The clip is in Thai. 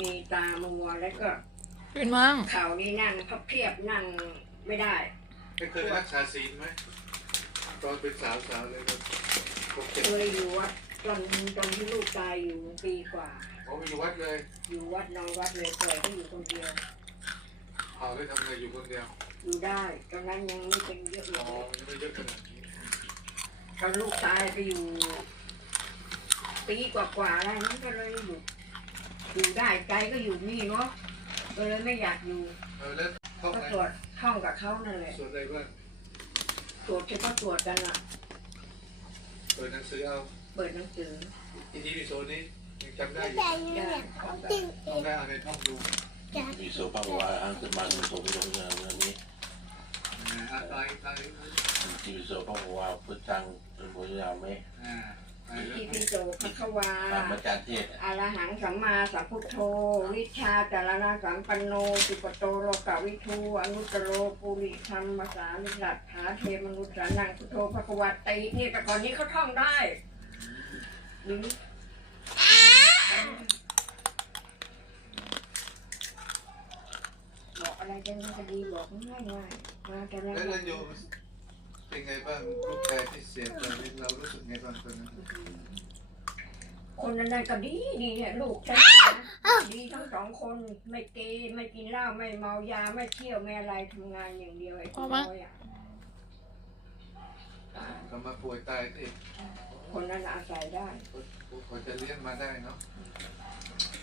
มีตามัวแล้วก็ขึ้นมั่งเขานี่นั่งพับเพียบนั่งไม่ได้ไม่เคยรักชาซีนไหมตอนเป็นสาวสาวเลยก็เคยอยู่วัดตอนตอนที่ลูกตายอยู่ปีกว่าผมอยู่วัดเลย อยู่วัดนอนวัดเลยเคยที่อยู่คนเดียวเอาไปทำอะไรอยู่คนเดียวอยู่ได้ตอนนั้นยังไม่เป็นเยอะหรอกยังไม่เยอะขนาดนี้ตอนลูกตายไปอยู่ ปีกว่ากแล้วก็เลย่อยู่ได้ใจก็อยู่นี่เนาะเลยไม่อยากอยู่ก็ตรวจเข้ากับเขานั่นแหละตรวจอะไรบ้างตรวจจะต้องตรวจกันอ่ะ เปิดหนังสือเอา เปิดหนังสืออินทีวีโซนนี้ยังจำได้อยู่จำได้จำได้เอาในท้องดูมีโซปังวาอังคือมันโซปิโงนี้นะนี้มีโซปังวาพุทธังเป็นพุทธยาไหมอิพิโสภะควาอารหัง สัมมา สัมพุทโธ วิชาจารณะสังปันโน สุปโตโลกวิทูอนุตโรปุริธรรมมาสามิหลักขาเทมนุษย์สานังสุโธภะควาติเนี่ยแต่ก่อนนี้เขาท่องได้นี่บอกอะไรกันคดีบอกง่ายๆ มาแต่ละป็นไงบ้างลูกชายที่เสียตอเรารู้สึกไงบ้างตอนนั้นคนนั้นก็ดีดีเนี่ยลูกชายดีทั้งสองคนไม่เกยไม่กินเหล้าไม่เมายาไม่เที่ยวไม่อะไรทำงานอย่างเดียวไอ้คนนี้อ่ะก็มาป่วยตายสิคนนั้นอาศัยได้คนจะเลี้ยงมาได้เนาะ